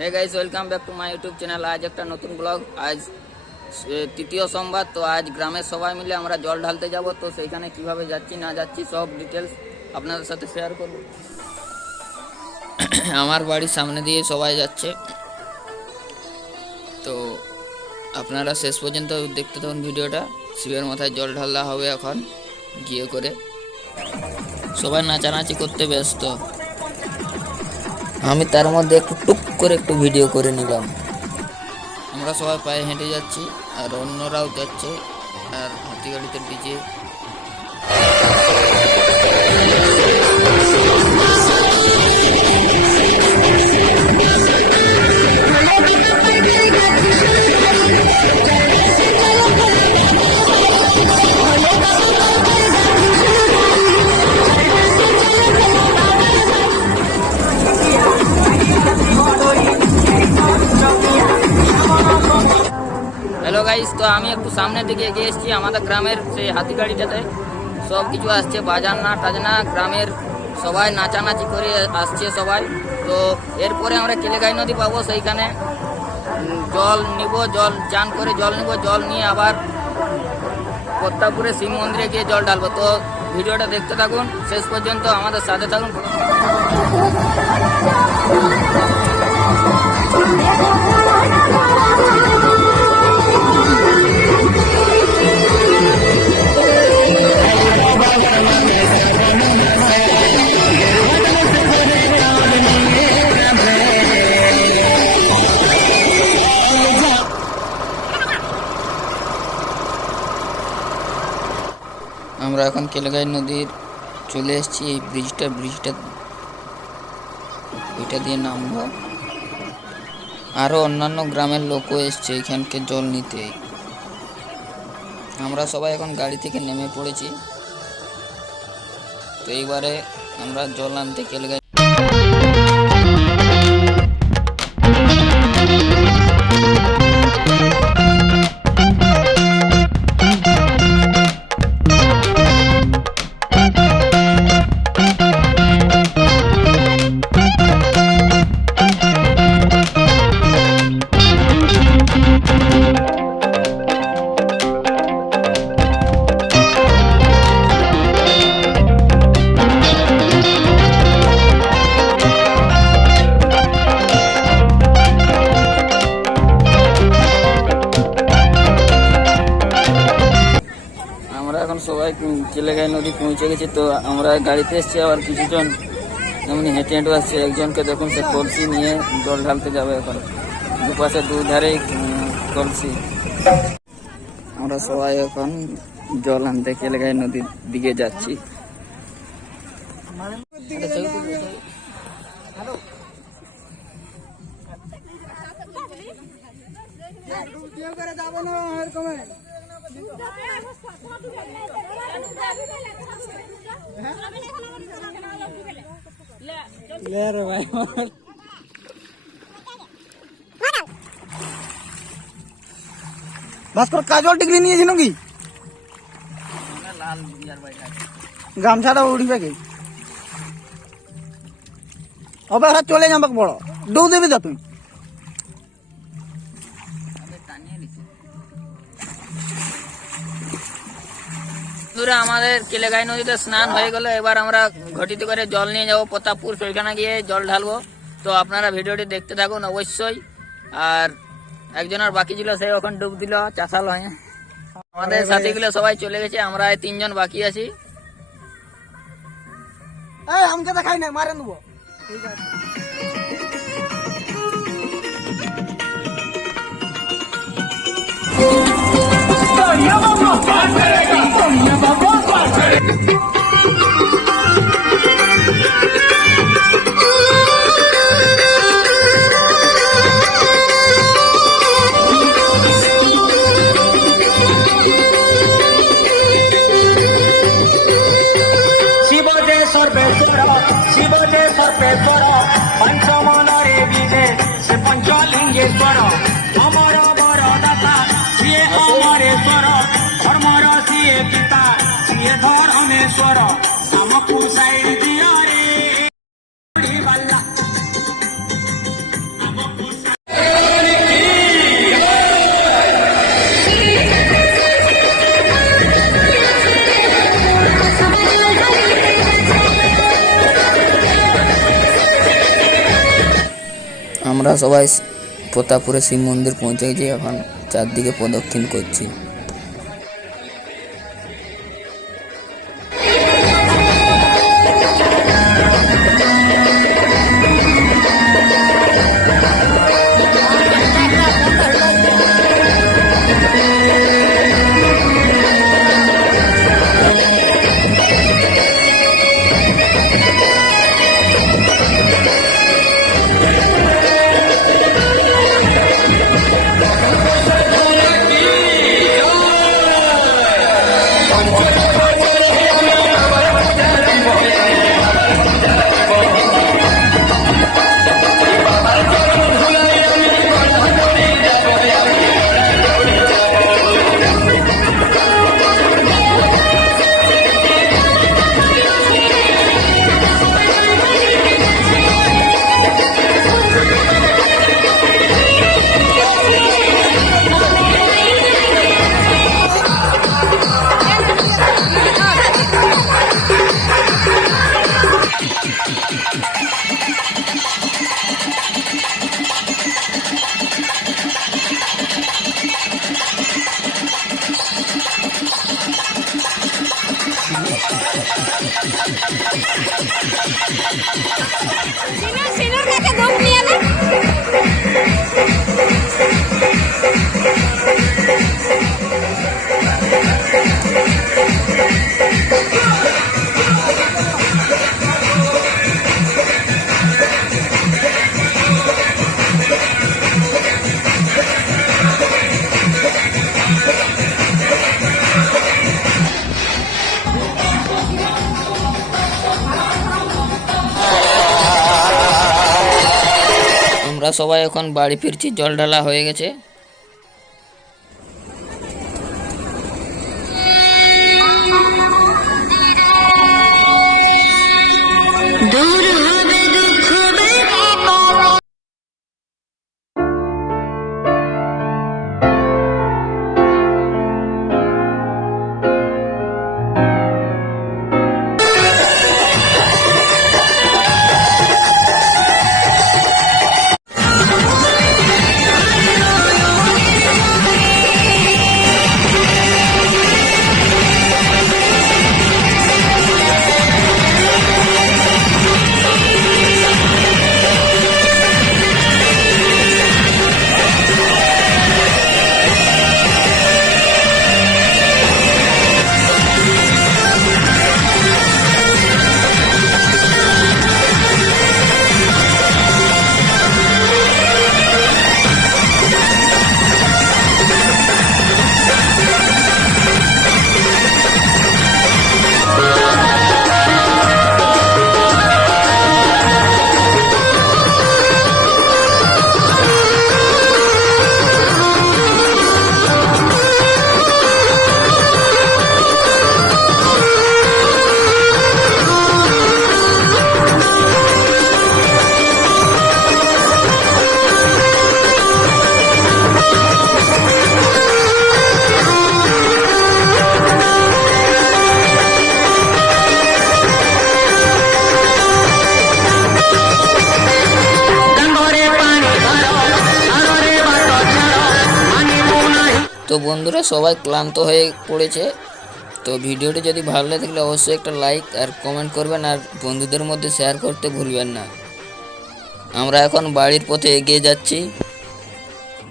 Hey guys, welcome back to my YouTube channel. আজ একটা নতুন ব্লগ। আজ তৃতীয় সোমবার, তো আজ গ্রামের সবাই মিলে আমরা জল ঢালতে যাব। তো সেইখানে কিভাবে যাচ্ছি না যাচ্ছি সব ডিটেলস আপনাদের সাথে শেয়ার করব। আমার বাড়ির সামনে দিয়ে সবাই যাচ্ছে, তো আপনারা শেষ পর্যন্ত দেখতে থাকুন ভিডিওটা। শিবের মাথায় জল ঢালা হবে এখন গিয়ে করে। সবাই নাচানাচি করতে ব্যস্ত, আমি তার মধ্যে একটু টুক করে একটু ভিডিও করে নিলাম। আমরা সবাই পায়ে হেঁটে যাচ্ছি আর অন্যরাও যাচ্ছে, আর হাতি গাড়িতে ডিজে। হ্যালো গাইস, তো আমি একটু সামনের দিকে এগিয়ে এসেছি। আমাদের গ্রামের সেই হাতি গাড়িটাতে সব কিছু আসছে, বাজানা টাজনা, গ্রামের সবাই নাচানাচি করে আসছে সবাই। তো এরপরে আমরা কেলেগাই নদী পাবো, সেইখানে জল নিব, জল চান করে জল নিব, জল নিয়ে আবার পদ্মাপুরে শিব মন্দিরে গিয়ে জল ঢালবো। তো ভিডিওটা দেখতে থাকুন শেষ পর্যন্ত, আমাদের সাথে থাকুন। আমরা এখন কেলেগাই নদীর চলে এসেছি। এই ব্রিজটা ওইটা দিয়ে নামবো। আরো অন্যান্য গ্রামের লোকও এসছে এখানকে জল নিতে। আমরা সবাই এখন গাড়ি থেকে নেমে পড়েছি। তো এইবারে আমরা জল আনতে কেলেগাই। এখন সবাই কেলেগাই নদী পৌঁছে গেছি। তো আমরা গাড়িতে এসেছি, আবার কিছুজন যেমন হেঁটে হেঁটে আসছে। একজনকে দেখুন, সে কলসি নিয়ে জল ঢালতে যাবে। এখন দুপাশে দুধারেই কলসি। আমরা সবাই এখন জল আনতে কেলেগাই নদীর দিকে যাচ্ছি। ভাস্কর কাজল ডিগ্রি নিয়েছি নাকি? গামছাটা উড়িবে কি হবে? চলে যাবে বড় ডৌ দেবে যা তুই। আমাদের কেলেগাই নদীতে স্নান হয়ে গেল। এবার আমরা ঘটিতে করে জল নিয়ে যাবো প্রতাপপুর, সেখানে গিয়ে জল ঢালবো। তো আপনারা ভিডিওটি দেখতে থাকুন অবশ্যই। আর একজনের বাকি ছিল, সে ওখানে ডুব দিল, চাষাল হয়ে। আমাদের সাথে গুলো সবাই চলে গেছে, আমরা 3জন বাকি আছি। আমাকে দেখাই না, মারে নেবো। ঠিক আছে, সর্বেশ্বর পঞ্চমনরে বিজে সে পঞ্চলিঙ্গেশ্বর অমর বর দাতা সিয়ে অমরেশ্বর ধর্মর সিয়ে পিতা সিয়ে ধর্মেশ্বর ଆମକୁ ସାଇଡ୍ ଦିଅ ରେ ବାଲା ଆମକୁ আমরা সবাই প্রতাপপুরে শিব মন্দির পৌঁছে গেছি, এখন চারদিকে প্রদক্ষিণ করছি। Sinur kakek dong dia lah. আমরা সবাই এখন বাড়ি ফিরছি, জল ঢালা হয়ে গেছে। তো বন্ধুরা সবাই ক্লান্ত হয়ে পড়েছে। তো ভিডিওটি যদি ভালো লাগে থাকলে অবশ্যই একটা লাইক আর কমেন্ট করবেন, আর বন্ধুদের মধ্যে শেয়ার করতে ভুলবেন না। আমরা এখন বাড়ির পথে এগিয়ে যাচ্ছি।